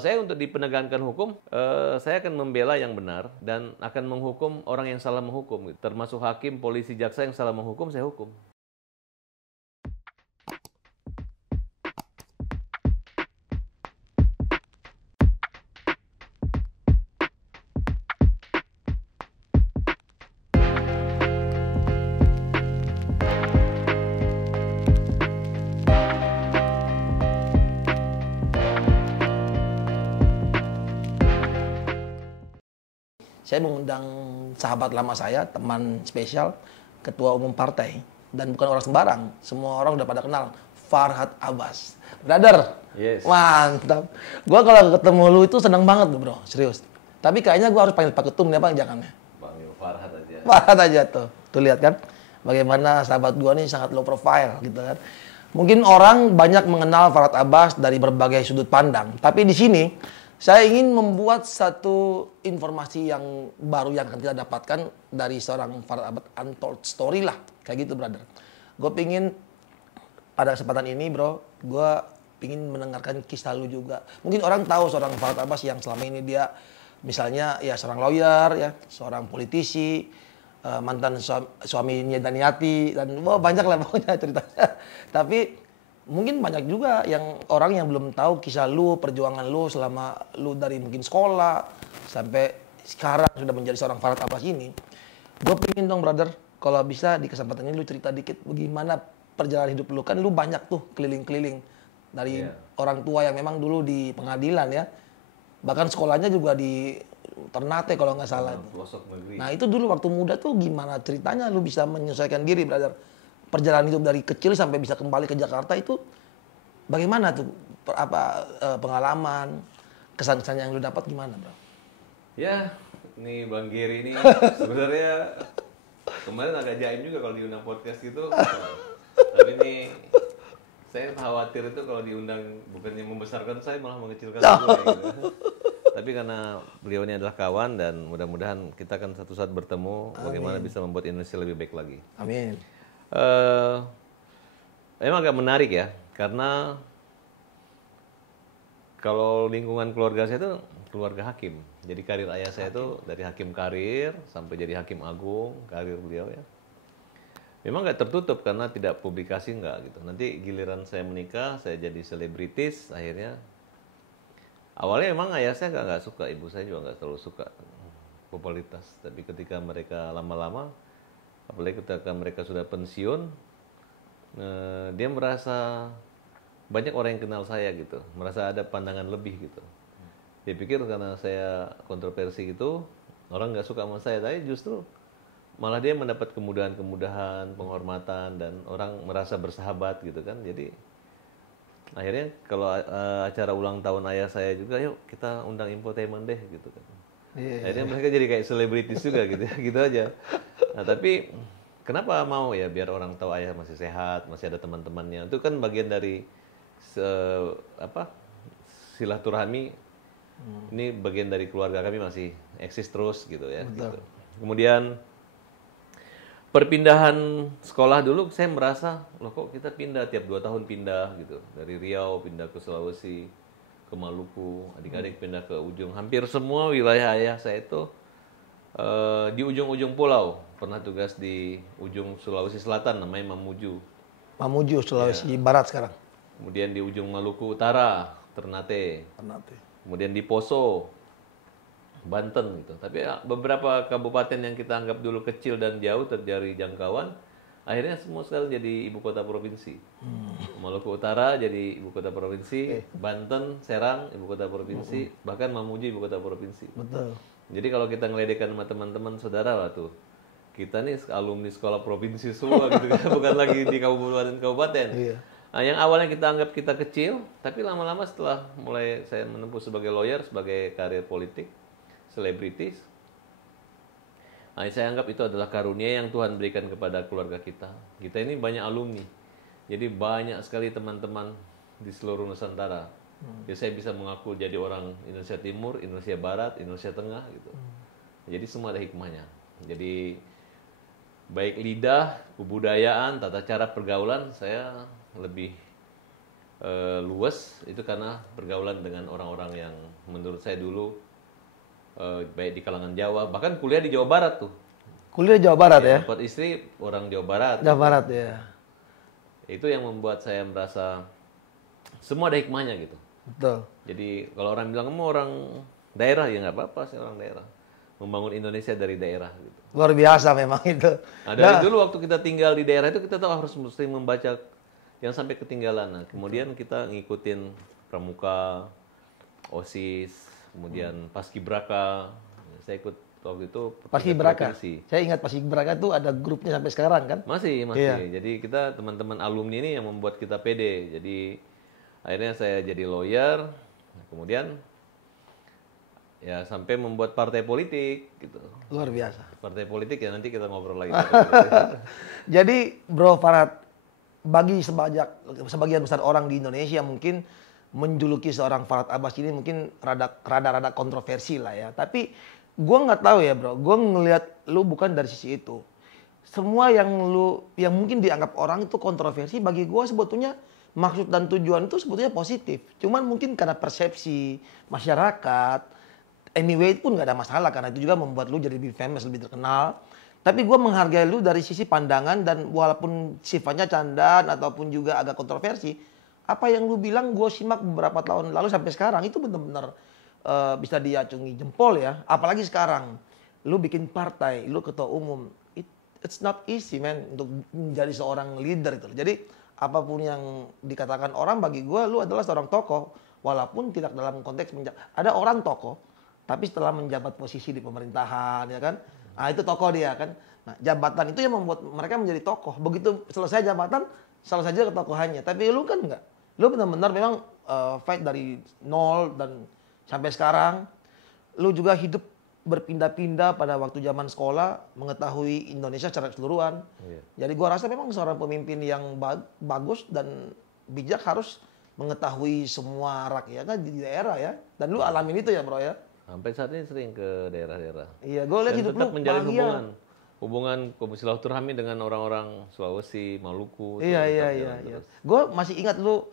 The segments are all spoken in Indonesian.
Saya untuk di penegakan hukum, saya akan membela yang benar dan akan menghukum orang yang salah menghukum. Termasuk hakim, polisi, jaksa yang salah menghukum, saya hukum. Saya mengundang sahabat lama saya, teman spesial, ketua umum partai. Dan bukan orang sembarang, semua orang udah pada kenal. Farhad Abbas. Brother, Yes. mantap. Gua kalau ketemu lu itu seneng banget bro, serius. Tapi kayaknya gua harus panggil Pak Ketum nih, apa jangannya? Panggil Farhad aja. Farhad aja tuh. Tuh lihat kan, bagaimana sahabat gua nih sangat low profile gitu kan. Mungkin orang banyak mengenal Farhad Abbas dari berbagai sudut pandang. Tapi di sini, saya ingin membuat satu informasi yang baru yang akan kita dapatkan dari seorang Farhad Abbas, untold story lah. Kayak gitu, brother. Gue pingin pada kesempatan ini, bro, gue pingin mendengarkan kisah lu juga. Mungkin orang tahu seorang Farhad Abbas yang selama ini dia misalnya ya seorang lawyer, ya seorang politisi, mantan suaminya Daniati, dan wah banyak lah pokoknya ceritanya. Tapi mungkin banyak juga yang orang yang belum tahu kisah lu, perjuangan lu selama lu dari mungkin sekolah sampai sekarang sudah menjadi seorang Farhad Abbas ini. Gue pengen dong brother, kalau bisa di kesempatan ini lu cerita dikit bagaimana perjalanan hidup lu. Kan lu banyak tuh keliling-keliling dari orang tua yang memang dulu di pengadilan ya. Bahkan sekolahnya juga di Ternate kalau nggak salah. Pelosok negeri. Nah itu dulu waktu muda tuh gimana ceritanya lu bisa menyesuaikan diri brother? Perjalanan hidup dari kecil sampai bisa kembali ke Jakarta itu bagaimana tuh pengalaman, kesan-kesan yang lu dapat gimana, bro? Ya, nih Bang Giri ini sebenarnya kemarin agak jaim juga kalau diundang podcast gitu. Tapi ini saya khawatir itu kalau diundang bukannya membesarkan saya malah mengecilkan saya gitu. Tapi karena beliau ini adalah kawan dan mudah-mudahan kita akan satu saat bertemu bagaimana bisa membuat Indonesia lebih baik lagi. Amin. Emang agak menarik ya, karena kalau lingkungan keluarga saya itu keluarga hakim. Jadi karir ayah saya itu dari hakim karir sampai jadi hakim agung, karir beliau ya. Memang nggak tertutup karena tidak publikasi nggak gitu. Nanti giliran saya menikah, saya jadi selebritis, akhirnya awalnya emang ayah saya nggak suka, ibu saya juga nggak terlalu suka popularitas. Tapi ketika mereka lama-lama, apalagi ketika mereka sudah pensiun, dia merasa banyak orang yang kenal saya gitu, merasa ada pandangan lebih gitu. Dia pikir karena saya kontroversi gitu, orang nggak suka sama saya, tapi justru malah dia mendapat kemudahan-kemudahan, penghormatan, dan orang merasa bersahabat gitu kan. Jadi akhirnya kalau acara ulang tahun ayah saya juga, yuk kita undang infotainment deh gitu kan. Akhirnya mereka jadi kayak selebritis juga gitu ya, gitu aja. Nah tapi kenapa mau ya biar orang tahu ayah masih sehat, masih ada teman-temannya. Itu kan bagian dari silaturahmi. Ini bagian dari keluarga kami masih eksis terus gitu ya. Gitu. Kemudian perpindahan sekolah dulu saya merasa loh kok kita pindah tiap 2 tahun pindah gitu. Dari Riau pindah ke Sulawesi, ke Maluku, adik-adik pindah ke ujung. Hampir semua wilayah ayah saya itu di ujung-ujung pulau. Pernah tugas di ujung Sulawesi Selatan namanya Mamuju. Mamuju, Sulawesi Barat sekarang. Kemudian di ujung Maluku Utara, Ternate. Kemudian di Poso, Banten gitu. Tapi beberapa kabupaten yang kita anggap dulu kecil dan jauh dari jangkauan, akhirnya semua sekarang jadi ibu kota provinsi. Maluku Utara jadi ibu kota provinsi, Banten, Serang ibu kota provinsi, bahkan Mamuju ibu kota provinsi. Betul. Jadi kalau kita ngeledekan sama teman-teman saudara lah tuh, kita nih alumni sekolah provinsi semua gitu kan, bukan lagi di kabupaten-kabupaten. Iya. Nah, yang awalnya kita anggap kita kecil, tapi lama-lama setelah mulai saya menempuh sebagai lawyer, sebagai karir politik, selebritis, nah, saya anggap itu adalah karunia yang Tuhan berikan kepada keluarga kita. Kita ini banyak alumni, jadi banyak sekali teman-teman di seluruh Nusantara. Jadi saya bisa mengaku jadi orang Indonesia Timur, Indonesia Barat, Indonesia Tengah gitu. Jadi semua ada hikmahnya. Jadi baik lidah, kebudayaan, tata cara pergaulan saya lebih luas itu karena pergaulan dengan orang-orang yang menurut saya dulu baik di kalangan Jawa, bahkan kuliah di Jawa Barat tuh. Kuliah di Jawa Barat ya? Dapat istri orang Jawa Barat. Jawa Barat ya. Itu yang membuat saya merasa semua ada hikmahnya gitu. Betul. Jadi kalau orang bilang kamu orang daerah, ya nggak apa-apa sih orang daerah. Membangun Indonesia dari daerah gitu. Luar biasa memang itu. Nah, dari dulu waktu kita tinggal di daerah itu kita tahu harus mesti membaca yang sampai ketinggalan. Nah, kemudian kita ngikutin pramuka, OSIS, kemudian Paskibraka. Saya ikut waktu itu Paskibraka. provinsi. Saya ingat Paskibraka itu ada grupnya sampai sekarang kan? Masih. Iya. Jadi kita teman-teman alumni ini yang membuat kita pede. Jadi akhirnya saya jadi lawyer, kemudian ya sampai membuat partai politik gitu. Luar biasa. Partai politik ya nanti kita ngobrol lagi. Jadi Bro Farhad, bagi sebagian besar orang di Indonesia mungkin menjuluki seorang Farhad Abbas ini mungkin rada kontroversi lah ya. Tapi gue nggak tahu ya bro, gue ngelihat lu bukan dari sisi itu. Semua yang mungkin dianggap orang itu kontroversi, bagi gue sebetulnya maksud dan tujuan itu sebetulnya positif. Cuman mungkin karena persepsi masyarakat, anyway pun nggak ada masalah karena itu juga membuat lu jadi lebih famous, lebih terkenal. Tapi gue menghargai lu dari sisi pandangan dan walaupun sifatnya candaan ataupun juga agak kontroversi, apa yang lu bilang gue simak beberapa tahun lalu sampai sekarang itu benar-benar bisa diacungi jempol ya. Apalagi sekarang, lu bikin partai, lu ketua umum, it's not easy man untuk menjadi seorang leader itu. Jadi apapun yang dikatakan orang, bagi gue lu adalah seorang tokoh, walaupun tidak dalam konteks ada orang tokoh, tapi setelah menjabat posisi di pemerintahan ya kan, nah itu tokoh dia kan. Nah jabatan itu yang membuat mereka menjadi tokoh. Begitu selesai jabatan, salah saja ketokohannya. Tapi lu kan enggak, lu benar-benar memang fight dari nol dan sampai sekarang. Lu juga hidup berpindah-pindah pada waktu zaman sekolah, mengetahui Indonesia secara keseluruhan. Iya. Jadi gua rasa memang seorang pemimpin yang bagus dan bijak harus mengetahui semua rakyatnya di daerah ya. Dan lu alamin itu ya bro ya. Sampai saat ini sering ke daerah-daerah. Iya, gue lihat hidup lu tetap menjalin bahagia. hubungan silaturahmi dengan orang-orang Sulawesi, Maluku. Iya. Gue masih ingat lu,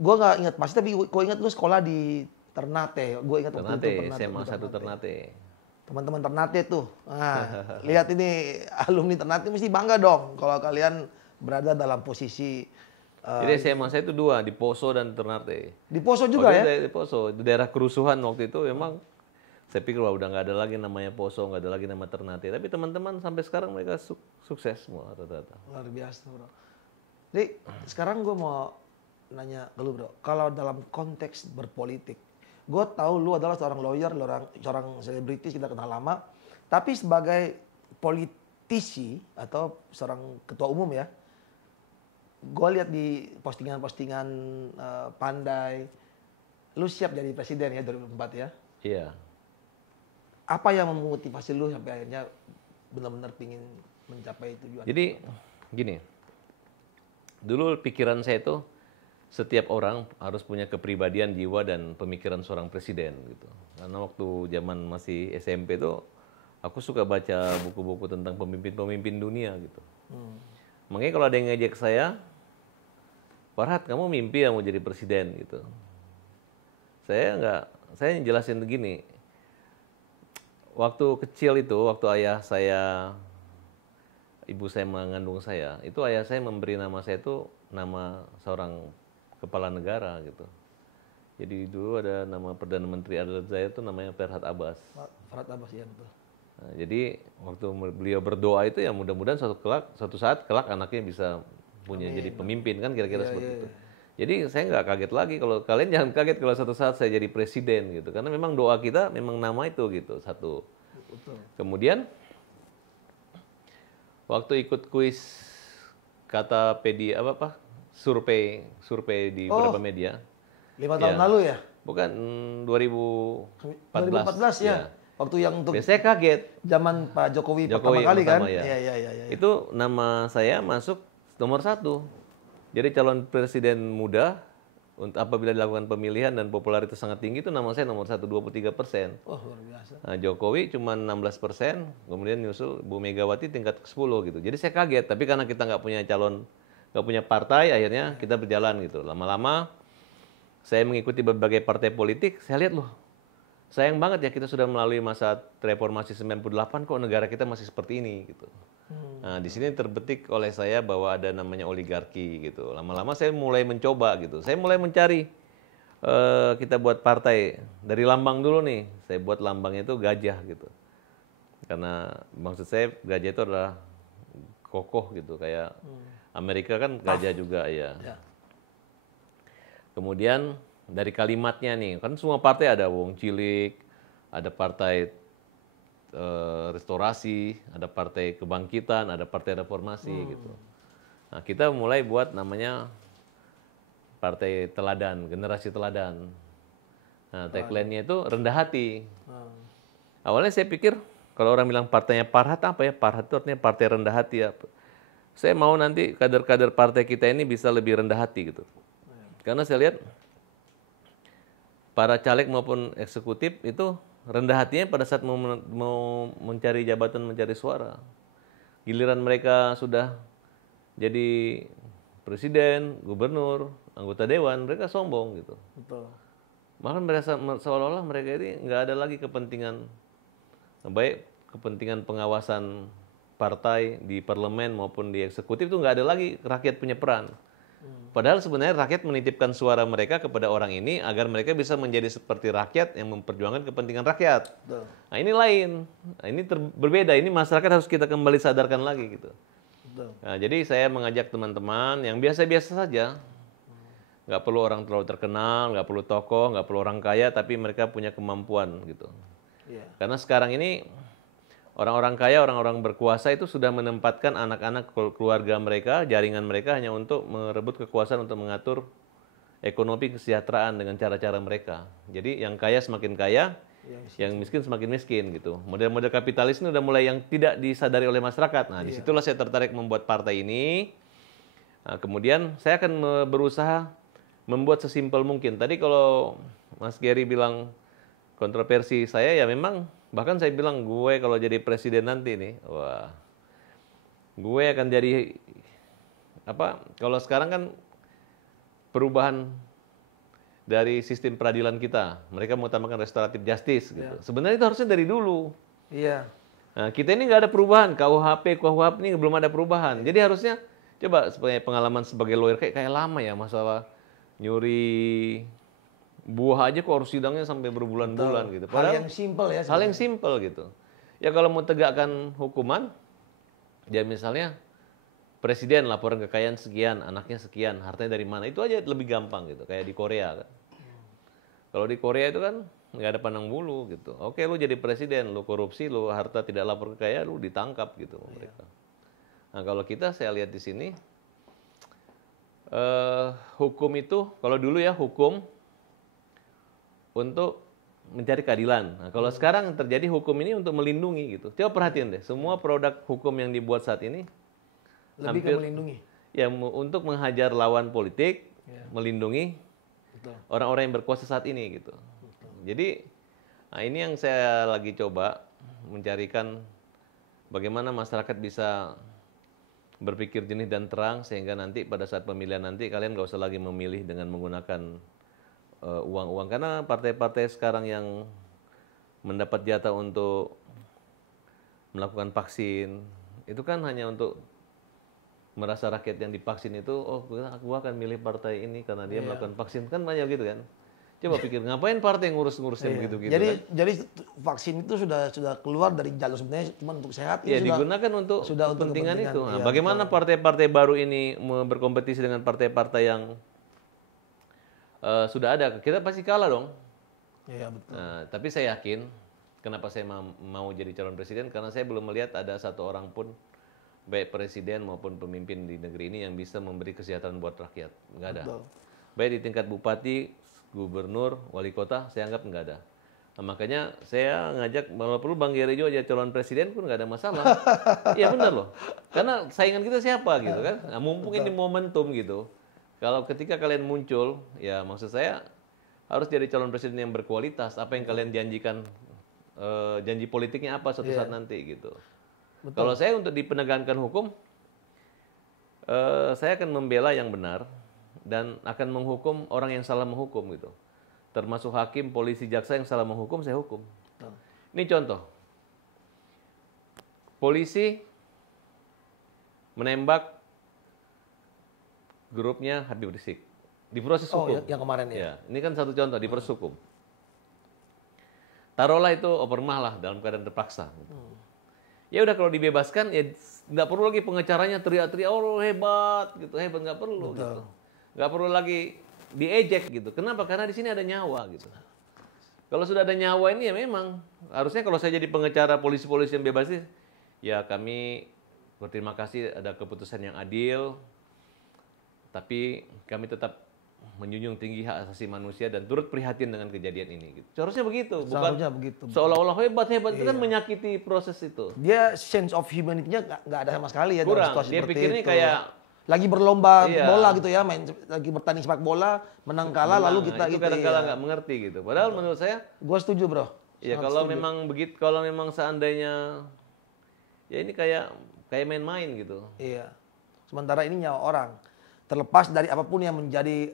gue nggak ingat pasti tapi gue ingat lu sekolah di Ternate. Gue ingat waktu itu Ternate, SMA 1 Ternate. Teman-teman Ternate tuh. Nah, lihat ini alumni Ternate mesti bangga dong kalau kalian berada dalam posisi. Jadi SMA saya itu 2, di Poso dan Ternate. Di Poso juga ya? Di Poso, di daerah kerusuhan waktu itu memang saya pikir wah udah nggak ada lagi namanya Poso, nggak ada lagi nama Ternate. Tapi teman-teman sampai sekarang mereka sukses semua rata-rata. Luar biasa bro. Jadi sekarang gue mau nanya ke lu bro, kalau dalam konteks berpolitik, gue tahu lu adalah seorang lawyer, seorang selebritis, kita kenal lama. Tapi sebagai politisi atau seorang ketua umum ya, gue lihat di postingan-postingan Pandai, lu siap jadi presiden ya 2024 ya? Iya. Apa yang memotivasi lu sampai akhirnya benar-benar pingin mencapai tujuan? Jadi gini, dulu pikiran saya itu setiap orang harus punya kepribadian, jiwa dan pemikiran seorang presiden gitu. Karena waktu zaman masih SMP tuh aku suka baca buku-buku tentang pemimpin-pemimpin dunia gitu. Makanya kalau ada yang ngejek saya, Farhad kamu mimpi ya mau jadi presiden gitu. Saya enggak, saya jelasin begini. Waktu kecil itu, waktu ayah saya, ibu saya mengandung saya, itu ayah saya memberi nama saya itu nama seorang kepala negara gitu. Jadi dulu ada nama Perdana Menteri adat saya itu namanya Farhad Abbas. Farhad Abbas ya betul. Nah, jadi waktu beliau berdoa itu ya mudah-mudahan suatu saat kelak anaknya bisa punya jadi pemimpin kan kira-kira seperti itu. Jadi saya nggak kaget lagi, kalau kalian jangan kaget kalau suatu saat saya jadi presiden gitu, karena memang doa kita memang nama itu gitu satu. Betul. Kemudian waktu ikut kuis kata pedi survei di beberapa media. 5 tahun lalu ya? Bukan 2014 ya. Waktu yang untuk saya kaget. Zaman Pak Jokowi pertama kali kan? Ya. Iya. Itu nama saya masuk nomor 1. Jadi calon presiden muda apabila dilakukan pemilihan dan popularitas sangat tinggi itu nama saya nomor 1, 23%. Oh luar biasa. Nah, Jokowi cuma 16%, kemudian nyusul Bu Megawati tingkat ke-10 gitu. Jadi saya kaget, tapi karena kita nggak punya partai, akhirnya kita berjalan gitu. Lama-lama saya mengikuti berbagai partai politik, saya lihat loh, sayang banget ya kita sudah melalui masa reformasi 98 kok negara kita masih seperti ini gitu. Nah, di sini terbetik oleh saya bahwa ada namanya oligarki gitu. Lama-lama saya mulai mencoba gitu. Saya mulai mencari kita buat partai dari lambang dulu nih. Saya buat lambangnya itu gajah gitu. Karena maksud saya gajah itu adalah kokoh gitu, kayak Amerika kan gajah juga ya. Kemudian dari kalimatnya nih, kan semua partai ada Wong Cilik, ada partai restorasi, ada partai kebangkitan, ada partai reformasi gitu. Nah, kita mulai buat namanya partai teladan, generasi teladan. Nah, tagline-nya itu rendah hati. Awalnya saya pikir kalau orang bilang partainya Parhat apa ya? Parhat itu artinya partai rendah hati ya. Saya mau nanti kader-kader partai kita ini bisa lebih rendah hati gitu. Karena saya lihat para caleg maupun eksekutif itu rendah hatinya pada saat mau mencari jabatan, mencari suara. Giliran mereka sudah jadi presiden, gubernur, anggota dewan, mereka sombong gitu. Betul. Bahkan merasa seolah-olah mereka ini nggak ada lagi kepentingan, baik kepentingan pengawasan partai di parlemen maupun di eksekutif itu nggak ada lagi rakyat punya peran. Padahal sebenarnya rakyat menitipkan suara mereka kepada orang ini agar mereka bisa menjadi seperti rakyat yang memperjuangkan kepentingan rakyat. Betul. Nah ini lain, nah, ini berbeda. Ini masyarakat harus kita kembali sadarkan lagi gitu. Betul. Nah, jadi saya mengajak teman-teman yang biasa-biasa saja, nggak perlu orang terlalu terkenal, nggak perlu tokoh, nggak perlu orang kaya, tapi mereka punya kemampuan gitu. Iya. Karena sekarang ini orang-orang kaya, orang-orang berkuasa itu sudah menempatkan anak-anak keluarga mereka, jaringan mereka hanya untuk merebut kekuasaan untuk mengatur ekonomi kesejahteraan dengan cara-cara mereka. Jadi yang kaya semakin kaya, yang miskin semakin miskin gitu. Model-model kapitalis ini udah mulai yang tidak disadari oleh masyarakat. Nah, disitulah saya tertarik membuat partai ini. Nah, kemudian saya akan berusaha membuat sesimpel mungkin. Tadi kalau Mas Gary bilang kontroversi saya, ya memang bahkan saya bilang gue kalau jadi presiden nanti nih, wah, gue akan jadi apa? Kalau sekarang kan perubahan dari sistem peradilan kita, mereka mengutamakan restoratif justice gitu. Sebenarnya itu harusnya dari dulu. Iya. Nah, kita ini nggak ada perubahan, KUHP ini belum ada perubahan. Jadi harusnya coba sebagai pengalaman sebagai lawyer kayak lama ya masalah nyuri buah aja kok harus sidangnya sampai berbulan-bulan gitu. Hal yang simpel ya. Hal yang simpel gitu. Ya kalau mau tegakkan hukuman, ya misalnya presiden laporan kekayaan sekian, anaknya sekian, hartanya dari mana, itu aja lebih gampang gitu. Kayak di Korea kan. Kalau di Korea itu kan nggak ada pandang bulu gitu. Oke, lu jadi presiden, lu korupsi, lu harta tidak lapor kekayaan, lu ditangkap gitu mereka. Nah kalau kita saya lihat di sini, hukum itu, kalau dulu ya hukum untuk mencari keadilan. Nah, kalau sekarang terjadi hukum ini untuk melindungi gitu. Coba perhatiin deh, semua produk hukum yang dibuat saat ini Lebih ke melindungi. Ya untuk menghajar lawan politik, melindungi orang-orang yang berkuasa saat ini gitu. Jadi, nah ini yang saya lagi coba mencarikan bagaimana masyarakat bisa berpikir jernih dan terang sehingga nanti pada saat pemilihan nanti kalian nggak usah lagi memilih dengan menggunakan uang-uang, karena partai-partai sekarang yang mendapat jatah untuk melakukan vaksin itu kan hanya untuk merasa rakyat yang divaksin itu, oh aku akan milih partai ini karena dia melakukan vaksin, kan banyak gitu kan. Coba pikir ngapain partai ngurus-ngurusnya begitu-gitu jadi vaksin itu sudah keluar dari jalur sebenarnya cuma untuk sehat. Ya digunakan untuk kepentingan itu. Nah, bagaimana partai-partai baru ini berkompetisi dengan partai-partai yang sudah ada, kita pasti kalah dong. Iya betul. Nah, tapi saya yakin, kenapa saya mau jadi calon presiden, karena saya belum melihat ada satu orang pun, baik presiden maupun pemimpin di negeri ini yang bisa memberi kesejahteraan buat rakyat. Nggak ada. Betul. Baik di tingkat bupati, gubernur, wali kota, saya anggap nggak ada. Nah, makanya saya ngajak, kalau perlu Bang Gerejo aja calon presiden pun nggak ada masalah. Iya benar loh. Karena saingan kita siapa gitu kan. Nah, mumpung ini momentum gitu. Kalau ketika kalian muncul, ya maksud saya harus jadi calon presiden yang berkualitas. Apa yang kalian janjikan, janji politiknya apa suatu saat nanti gitu. Kalau saya untuk dipenegangkan hukum, saya akan membela yang benar. dan akan menghukum orang yang salah menghukum gitu. Termasuk hakim, polisi, jaksa yang salah menghukum, saya hukum. Betul. Ini contoh. Polisi menembak grupnya Habib Rizik. Diproses Oh, hukum. yang kemarin ya. Ya, ini kan satu contoh diproses hukum. Taruhlah itu opermah lah dalam keadaan terpaksa. Ya udah kalau dibebaskan ya nggak perlu lagi pengacaranya teriak-teriak oh hebat gitu, hebat nggak perlu Betul. gitu. Nggak perlu lagi diejek gitu. Kenapa? Karena di sini ada nyawa gitu. Kalau sudah ada nyawa ini ya memang harusnya kalau saya jadi pengacara polisi-polisi yang bebas sih, ya kami berterima kasih ada keputusan yang adil, tapi kami tetap menjunjung tinggi hak asasi manusia dan turut prihatin dengan kejadian ini. Gitu. Seharusnya begitu, bukan Seharusnya begitu. seolah-olah hebat-hebat itu kan menyakiti proses itu. Dia sense of humanity-nya nggak ada sama sekali ya dalam Kurang. situasi Dia seperti pikirnya itu. kayak lagi berlomba Iya. bola gitu ya, lagi bertanding sepak bola, menang kalah lalu kita itu gitu kadang-kala ya. nggak mengerti gitu. Padahal menurut saya, Gua setuju, Bro. ya kalau memang begitu, kalau memang seandainya, ya ini kayak main-main gitu. Iya. Sementara ini nyawa orang. Terlepas dari apapun yang menjadi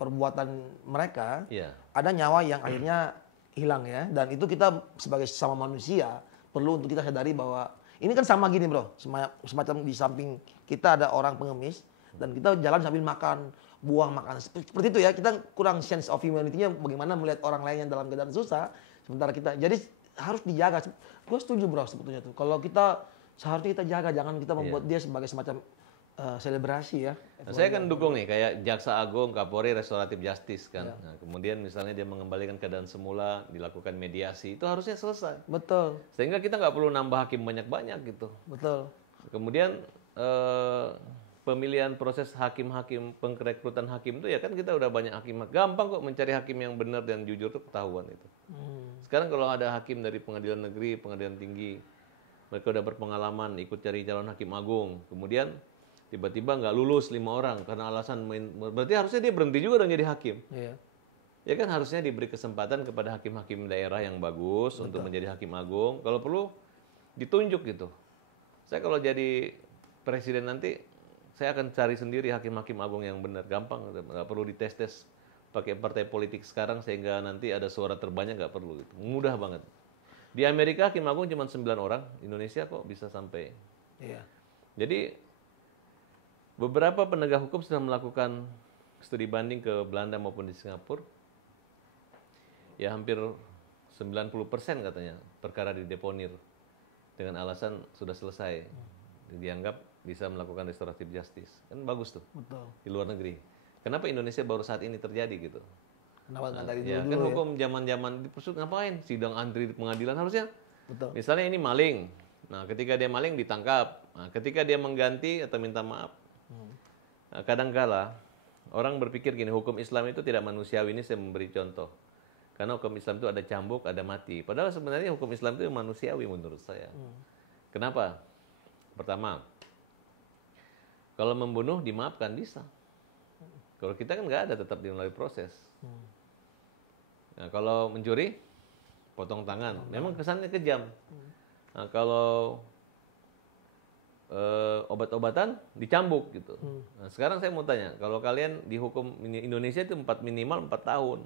perbuatan mereka, Iya. ada nyawa yang akhirnya hilang ya. Dan itu kita sebagai sesama manusia perlu untuk kita sadari bahwa ini kan sama gini bro, semacam di samping kita ada orang pengemis dan kita jalan sambil makan, buang makan. Seperti itu ya, kita kurang sense of humanity-nya bagaimana melihat orang lain yang dalam keadaan susah. Sementara kita, jadi harus dijaga. Gue setuju bro sebetulnya tuh. Kalau kita seharusnya kita jaga, jangan kita membuat dia sebagai semacam selebrasi ya. Nah, saya kan dukung nih kayak Jaksa Agung, Kapolri, Restoratif Justice kan. Nah, kemudian misalnya dia mengembalikan keadaan semula, dilakukan mediasi, itu harusnya selesai. Betul, Sehingga kita nggak perlu nambah hakim banyak-banyak gitu. betul. Kemudian pemilihan proses hakim-hakim, pengrekrutan hakim itu ya kan kita udah banyak hakim. Gampang kok mencari hakim yang benar dan jujur itu ketahuan itu. Sekarang kalau ada hakim dari pengadilan negeri, pengadilan tinggi, mereka udah berpengalaman ikut cari calon hakim agung. Kemudian tiba-tiba nggak lulus 5 orang karena alasan berarti harusnya dia berhenti juga dong jadi hakim. Iya. Ya kan harusnya diberi kesempatan kepada hakim-hakim daerah yang bagus untuk menjadi hakim agung. Kalau perlu ditunjuk gitu. Saya kalau jadi presiden nanti saya akan cari sendiri hakim-hakim agung yang benar, gampang, nggak perlu dites-tes pakai partai politik sekarang sehingga nanti ada suara terbanyak, nggak perlu gitu. Mudah banget. Di Amerika hakim agung cuma 9 orang, Indonesia kok bisa sampai. Iya. Jadi beberapa penegak hukum sudah melakukan studi banding ke Belanda maupun di Singapura. Ya hampir 90% katanya perkara dideponir dengan alasan sudah selesai. Dianggap bisa melakukan restoratif justice. Kan bagus tuh Betul. di luar negeri. Kenapa Indonesia baru saat ini terjadi gitu? Kenapa nggak dari Ya dulu kan ya? hukum zaman-zaman di Persut ngapain? Sidang antri di pengadilan harusnya. Betul. Misalnya ini maling. Nah, ketika dia maling ditangkap. Nah, ketika dia mengganti atau minta maaf. Nah, kadangkala orang berpikir gini, hukum Islam itu tidak manusiawi. Ini saya memberi contoh. Karena hukum Islam itu ada cambuk, ada mati. Padahal sebenarnya hukum Islam itu manusiawi menurut saya. Kenapa? Pertama, kalau membunuh dimaafkan bisa. Kalau kita kan nggak ada, tetap melalui proses. Nah, kalau mencuri, potong tangan. Memang kesannya kejam. Nah, kalau obat-obatan dicambuk gitu. Nah, sekarang saya mau tanya, kalau kalian dihukum Indonesia itu minimal 4 tahun.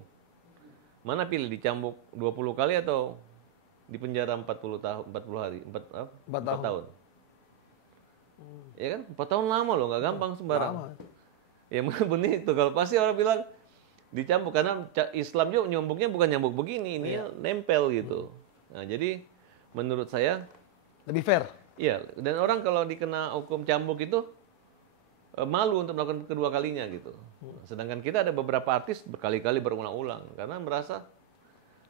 Mana pilih dicambuk 20 kali atau di penjara 40 tahun, 40 hari, 4 tahun. Ya kan? 4 tahun lama loh, nggak gampang sembarang. Lama. Ya benar itu. Kalau pasti orang bilang dicambuk karena Islam juga nyambuknya bukan nyambuk begini, ini nempel gitu. Nah, jadi menurut saya Lebih fair. iya, dan orang kalau dikena hukum cambuk itu malu untuk melakukan kedua kalinya gitu. Sedangkan kita ada beberapa artis berkali-kali berulang-ulang karena merasa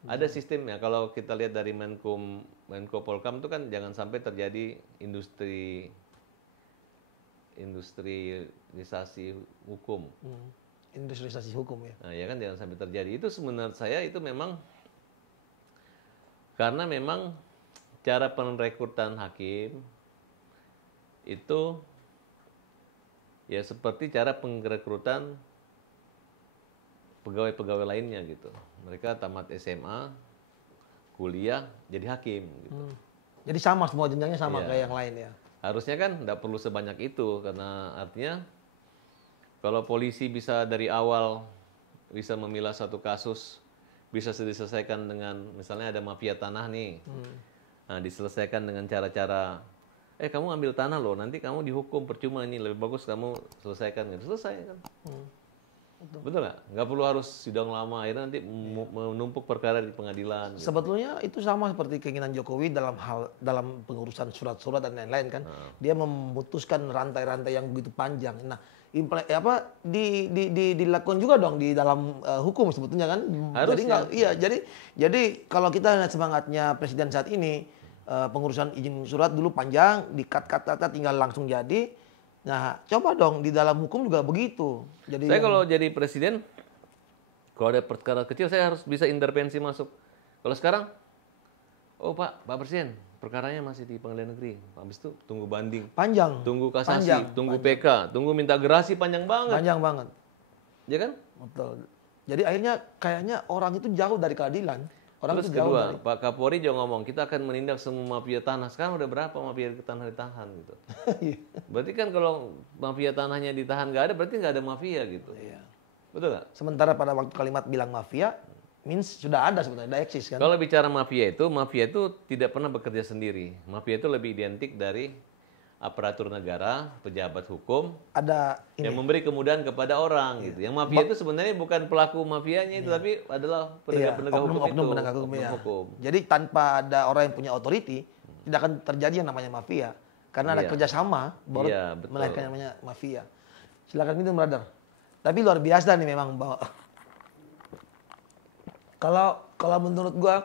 ada sistemnya. Kalau kita lihat dari Menko Polkam itu kan jangan sampai terjadi industrialisasi hukum. Industrialisasi hukum ya. Nah, ya kan jangan sampai terjadi. Itu menurut saya itu memang karena memang cara perekrutan hakim itu ya seperti cara perekrutan pegawai-pegawai lainnya gitu. Mereka tamat SMA, kuliah, jadi hakim gitu. Jadi sama semua jenjangnya sama Iya. kayak yang lain ya. Harusnya kan tidak perlu sebanyak itu karena artinya Kalau polisi bisa dari awal bisa memilah satu kasus, bisa diselesaikan dengan misalnya ada mafia tanah nih. Nah, diselesaikan dengan cara-cara kamu ambil tanah loh, nanti kamu dihukum percuma, ini lebih bagus kamu selesaikan gitu. Selesai kan. Betul nggak? Nggak perlu harus sidang lama, akhirnya nanti menumpuk perkara di pengadilan. Gitu. Sebetulnya itu sama seperti keinginan Jokowi dalam pengurusan surat-surat dan lain-lain kan. Dia memutuskan rantai-rantai yang begitu panjang. Nah, dilakukan juga dong di dalam hukum sebetulnya kan. Harusnya. Jadi kalau kita lihat semangatnya presiden saat ini, pengurusan izin surat dulu panjang, di-cut tinggal langsung jadi. Nah, coba dong di dalam hukum juga begitu. Jadi saya kalau jadi presiden, kalau ada perkara kecil saya harus bisa intervensi masuk. Kalau sekarang, oh Pak Presiden, perkaranya masih di pengadilan negeri. Habis itu tunggu banding, panjang, tunggu kasasi, tunggu PK, tunggu minta gerasi, panjang banget. Panjang banget. Ya kan? Betul. Jadi akhirnya kayaknya orang itu jauh dari keadilan. Orang Terus itu jauh kedua, Pak Kapolri juga ngomong, kita akan menindak semua mafia tanah. Sekarang udah berapa mafia tanah ditahan gitu. Berarti kan kalau mafia tanahnya ditahan nggak ada, berarti nggak ada mafia gitu. Iya. Betul nggak? Sementara pada waktu kalimat bilang mafia, means sudah ada sebenarnya, sudah eksis kan. Kalau bicara mafia itu tidak pernah bekerja sendiri. Mafia itu lebih identik dari aparatur negara, pejabat hukum, Ada ini. yang memberi kemudahan kepada orang gitu. Yang mafia itu sebenarnya bukan pelaku mafianya itu, tapi adalah penegak hukum itu. Penegak hukum, oknum ya. hukum. Jadi tanpa ada orang yang punya otoriti, tidak akan terjadi yang namanya mafia. Karena ada kerjasama, baru melahirkan yang namanya mafia. Silakan itu, brother. Tapi luar biasa nih memang, bahwa kalau menurut gua,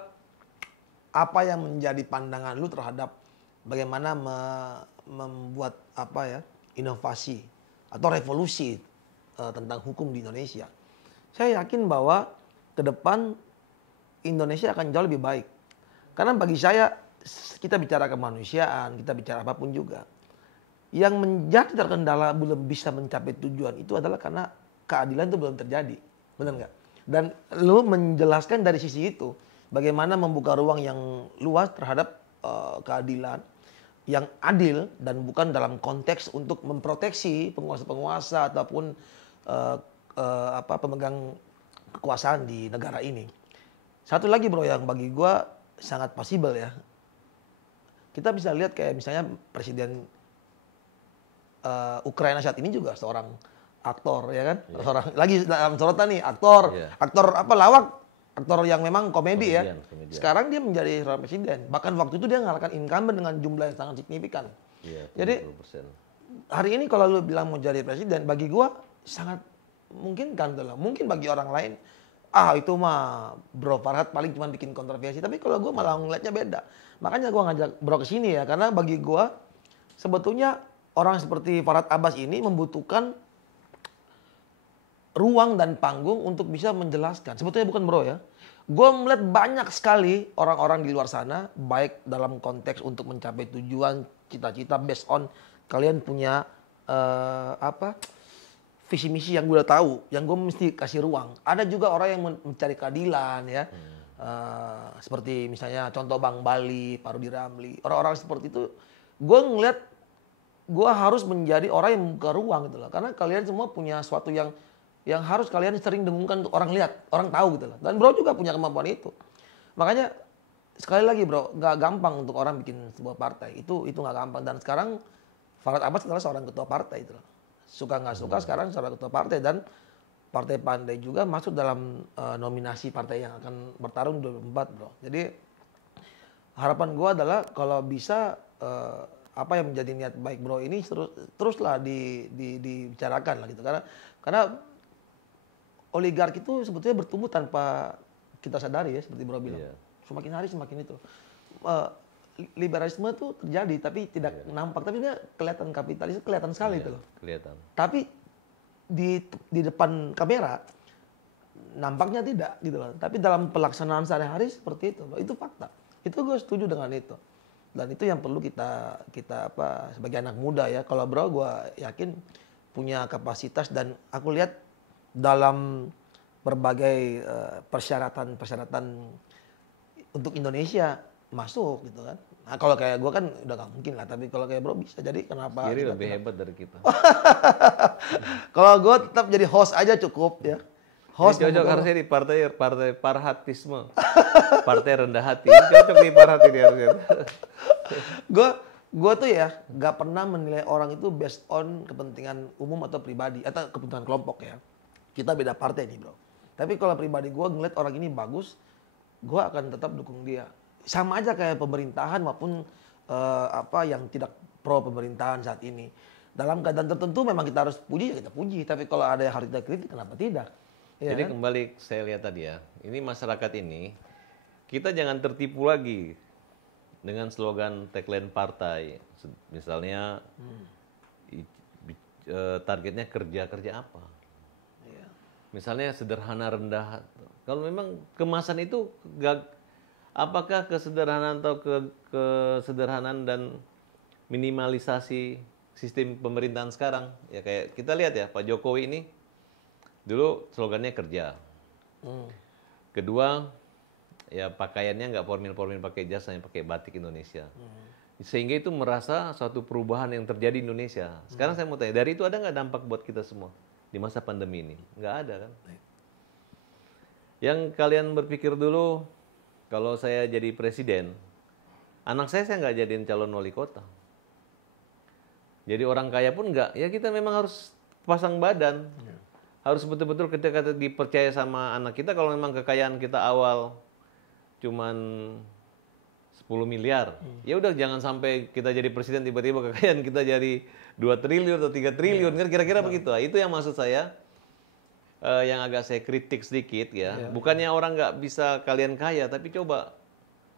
apa yang menjadi pandangan lu terhadap bagaimana membuat inovasi atau revolusi tentang hukum di Indonesia? Saya yakin bahwa ke depan Indonesia akan jauh lebih baik. Karena bagi saya, kita bicara kemanusiaan, kita bicara apapun juga, yang menjadi terkendala belum bisa mencapai tujuan itu adalah karena keadilan itu belum terjadi. Benar nggak? Dan lu menjelaskan dari sisi itu, bagaimana membuka ruang yang luas terhadap keadilan yang adil dan bukan dalam konteks untuk memproteksi penguasa-penguasa ataupun pemegang kekuasaan di negara ini. Satu lagi bro yang bagi gua sangat possible ya. Kita bisa lihat kayak misalnya Presiden Ukraina saat ini juga seorang aktor ya kan. Seorang lagi dalam sorotan nih, aktor lawak. Aktor yang memang komedi ya. Komedian. Sekarang dia menjadi seorang presiden. Bahkan waktu itu dia mengalahkan incumbent dengan jumlah yang sangat signifikan. Iya, jadi hari ini kalau lu bilang mau jadi presiden, bagi gua sangat mungkin kan tuh lah. Mungkin bagi orang lain, itu mah Bro Farhad paling cuma bikin kontroversi. Tapi kalau gua malah ngeliatnya beda. Makanya gua ngajak Bro ke sini ya, karena bagi gua sebetulnya orang seperti Farhad Abbas ini membutuhkan ruang dan panggung untuk bisa menjelaskan. Sebetulnya bukan bro ya. Gue melihat banyak sekali orang-orang di luar sana, baik dalam konteks untuk mencapai tujuan, cita-cita, based on kalian punya visi misi yang gue udah tahu, yang gue mesti kasih ruang. Ada juga orang yang mencari keadilan ya, seperti misalnya contoh Bang Bali, Pak Rudi Ramli, orang-orang seperti itu. Gue ngeliat, gue harus menjadi orang yang membuka ruang gitu loh. Karena kalian semua punya sesuatu yang harus kalian sering dengungkan untuk orang lihat, orang tahu gitu loh. Dan bro juga punya kemampuan itu. Makanya sekali lagi bro, gak gampang untuk orang bikin sebuah partai. Itu gak gampang. Dan sekarang Farhad Abbas adalah seorang ketua partai itu loh. Suka gak suka sekarang seorang ketua partai. Dan Partai Pandai juga masuk dalam nominasi partai yang akan bertarung 2024 bro. Jadi harapan gue adalah kalau bisa apa yang menjadi niat baik bro ini teruslah dibicarakan lah gitu. Karena oligarki itu sebetulnya bertumbuh tanpa kita sadari ya, seperti bro bilang. Yeah. Semakin hari semakin itu. Liberalisme itu terjadi tapi tidak nampak. Tapi dia kelihatan kapitalis, kelihatan sekali itu loh. Kelihatan. Tapi di depan kamera nampaknya tidak gitu loh. Tapi dalam pelaksanaan sehari-hari seperti itu loh. Itu fakta. Itu gue setuju dengan itu. Dan itu yang perlu kita sebagai anak muda ya. Kalau bro gue yakin punya kapasitas dan aku lihat dalam berbagai persyaratan untuk Indonesia masuk gitu kan. Nah kalau kayak gue kan udah gak mungkin lah, tapi kalau kayak bro bisa, jadi kenapa? Kiri kita lebih tidak? hebat dari kita. Kalau gue tetap jadi host aja cukup ya. Host Ini cocok membuka- harusnya di partai parhatisme. Partai rendah hati. Ini cocok di parhati dia harusnya. gue tuh ya gak pernah menilai orang itu based on kepentingan umum atau pribadi atau kepentingan kelompok ya. Kita beda partai nih bro. Tapi kalau pribadi gue ngeliat orang ini bagus, gue akan tetap dukung dia. Sama aja kayak pemerintahan maupun apa yang tidak pro pemerintahan saat ini. Dalam keadaan tertentu memang kita harus puji ya kita puji. Tapi kalau ada yang harus kita kritik kenapa tidak? Ya Jadi kan? kembali saya lihat tadi ya, ini masyarakat ini, kita jangan tertipu lagi dengan slogan tagline partai. Misalnya targetnya kerja apa. Iya. Misalnya sederhana rendah. Kalau memang kemasan itu apakah kesederhanaan atau kesederhanaan dan minimalisasi sistem pemerintahan sekarang? Ya kayak kita lihat ya Pak Jokowi ini dulu slogannya kerja. Kedua, ya pakaiannya nggak formal pakai jas, hanya pakai batik Indonesia. Sehingga itu merasa suatu perubahan yang terjadi di Indonesia. Sekarang saya mau tanya, dari itu ada nggak dampak buat kita semua di masa pandemi ini? Nggak ada kan? Yang kalian berpikir dulu, kalau saya jadi presiden, anak saya nggak jadiin calon wali kota. Jadi orang kaya pun nggak. Ya kita memang harus pasang badan. Harus betul-betul ketika dipercaya sama anak kita, kalau memang kekayaan kita awal cuman 10 miliar. Ya udah jangan sampai kita jadi presiden tiba-tiba kekayaan kita jadi 2 triliun atau 3 triliun. Kan kira-kira begitu. Itu yang maksud saya yang agak saya kritik sedikit ya. Bukannya orang nggak bisa kalian kaya, tapi coba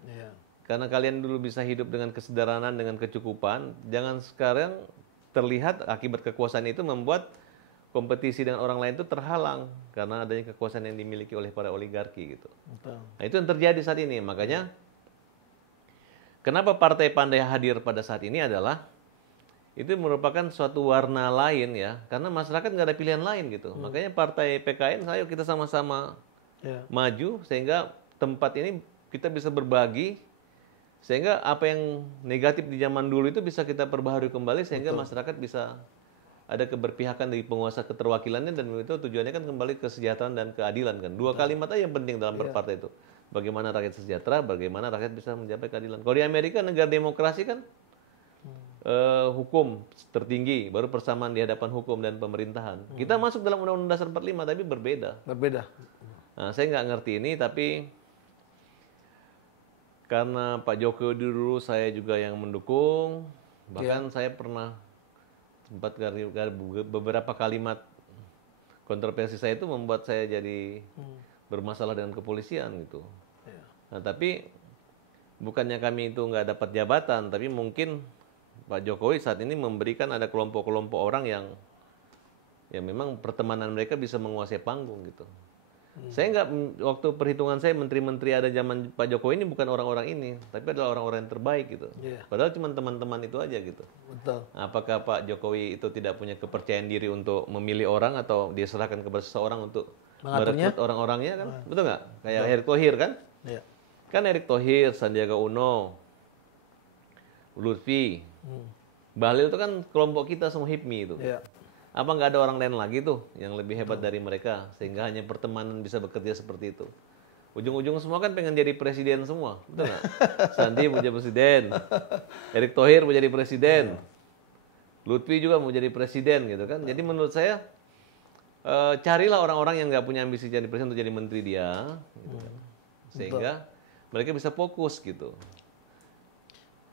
Iya. karena kalian dulu bisa hidup dengan kesederhanaan, dengan kecukupan, jangan sekarang terlihat akibat kekuasaan itu membuat kompetisi dengan orang lain itu terhalang karena adanya kekuasaan yang dimiliki oleh para oligarki gitu. Betul. Nah, itu yang terjadi saat ini. Makanya kenapa partai pandai hadir pada saat ini adalah itu merupakan suatu warna lain ya, karena masyarakat nggak ada pilihan lain gitu. Makanya partai PKN, ayo kita sama-sama Iya. maju sehingga tempat ini kita bisa berbagi, sehingga apa yang negatif di zaman dulu itu bisa kita perbaharui kembali sehingga masyarakat bisa ada keberpihakan dari penguasa keterwakilannya, dan itu tujuannya kan kembali kesejahteraan dan keadilan kan. Dua kalimat aja yang penting dalam berpartai itu. Bagaimana rakyat sejahtera, bagaimana rakyat bisa mencapai keadilan. Kalau di Amerika negara demokrasi kan hukum tertinggi, baru persamaan di hadapan hukum dan pemerintahan. Kita masuk dalam Undang-Undang Dasar 45 tapi berbeda. Berbeda. Nah, saya nggak ngerti ini, tapi karena Pak Jokowi dulu saya juga yang mendukung, bahkan saya pernah sempat beberapa kalimat kontroversi saya itu membuat saya jadi bermasalah dengan kepolisian gitu. Nah, tapi bukannya kami itu nggak dapat jabatan, tapi mungkin Pak Jokowi saat ini memberikan ada kelompok-kelompok orang yang memang pertemanan mereka bisa menguasai panggung gitu. Saya nggak, waktu perhitungan saya menteri-menteri ada zaman Pak Jokowi ini bukan orang-orang ini, tapi adalah orang-orang yang terbaik gitu. Padahal cuma teman-teman itu aja gitu. Betul. Apakah Pak Jokowi itu tidak punya kepercayaan diri untuk memilih orang, atau dia serahkan kepada seseorang untuk merekrut orang-orangnya kan? Betul nggak? Kayak Erick Thohir kan? Iya. Kan Erick Thohir, Sandiaga Uno, Lutfi, Bahlil itu kan kelompok kita semua HIPMI itu. Iya. Apa nggak ada orang lain lagi tuh yang lebih hebat dari mereka sehingga hanya pertemanan bisa bekerja seperti itu? Ujung-ujung semua kan pengen jadi presiden semua, betul nggak? Sandi mau jadi presiden, Erick Thohir mau jadi presiden, Lutfi juga mau jadi presiden gitu kan. Jadi menurut saya carilah orang-orang yang nggak punya ambisi jadi presiden untuk jadi menteri dia, gitu kan. Sehingga mereka bisa fokus gitu.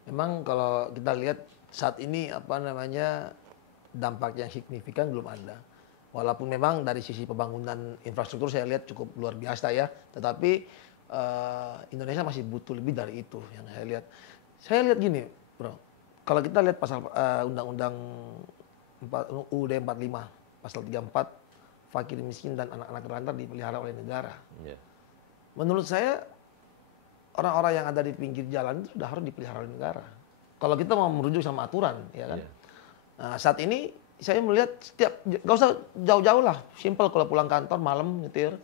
Memang kalau kita lihat saat ini apa namanya dampak yang signifikan belum ada. Walaupun memang dari sisi pembangunan infrastruktur saya lihat cukup luar biasa ya, tetapi Indonesia masih butuh lebih dari itu yang saya lihat. Saya lihat gini, bro. Kalau kita lihat pasal Undang-Undang UUD 45, pasal 34, fakir miskin dan anak-anak terlantar dipelihara oleh negara. Yeah. Menurut saya orang-orang yang ada di pinggir jalan itu sudah harus dipelihara oleh negara. Kalau kita mau merujuk sama aturan, ya kan. Yeah. Nah, saat ini saya melihat gak usah jauh-jauh lah, simple kalau pulang kantor malam nyetir,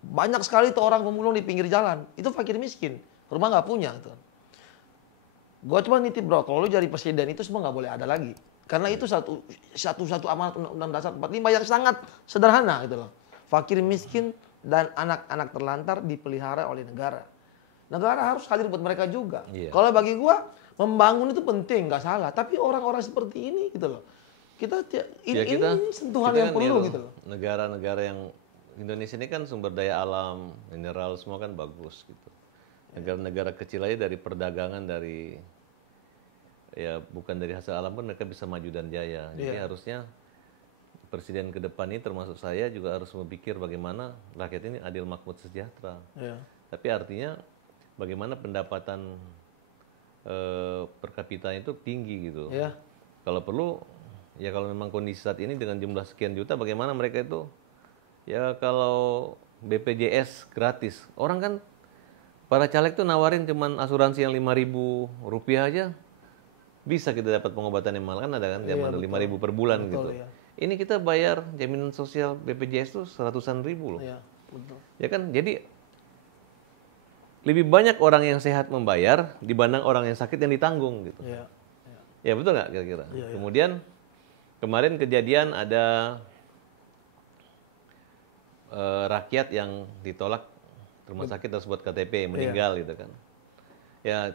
banyak sekali tuh orang pemulung di pinggir jalan, itu fakir miskin. rumah nggak punya gitu. Gue cuma nitip bro, kalau lu jadi presiden itu semua nggak boleh ada lagi. Karena itu satu amanat Undang-Undang Dasar 45 yang sangat sederhana gitu loh. Fakir miskin dan anak-anak terlantar dipelihara oleh negara. Negara harus hadir buat mereka juga. Iya. Kalau bagi gua membangun itu penting, nggak salah. Tapi orang-orang seperti ini gitu loh. Ini sentuhan yang kan perlu niru gitu loh. negara-negara yang Indonesia ini kan sumber daya alam, mineral semua kan bagus gitu. Negara-negara kecil aja dari perdagangan dari ya bukan dari hasil alam pun mereka bisa maju dan jaya. Jadi harusnya presiden ke depan ini termasuk saya juga harus memikir bagaimana rakyat ini adil makmur sejahtera. Iya. Tapi artinya bagaimana pendapatan per kapita itu tinggi gitu. Iya. Kalau perlu ya kalau memang kondisi saat ini dengan jumlah sekian juta bagaimana mereka itu ya kalau BPJS gratis. Orang kan para caleg tuh nawarin cuman asuransi yang Rp5.000 aja bisa kita dapat pengobatan yang mahal kan ada kan zaman 5.000 per bulan gitu. Iya. Ini kita bayar jaminan sosial BPJS tuh seratusan ribu loh. Iya, betul. Ya kan jadi lebih banyak orang yang sehat membayar dibanding orang yang sakit yang ditanggung gitu. Iya. Ya betul nggak kira-kira? Iya. Kemudian kemarin kejadian ada rakyat yang ditolak rumah sakit harus buat KTP meninggal gitu kan. Ya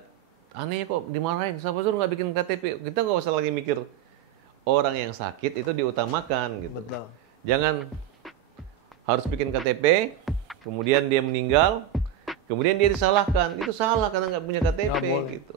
aneh kok dimarahin. Siapa suruh nggak bikin KTP? Kita nggak usah lagi mikir orang yang sakit itu diutamakan gitu. Betul. Jangan harus bikin KTP, kemudian dia meninggal, kemudian dia disalahkan. Itu salah karena nggak punya KTP gitu.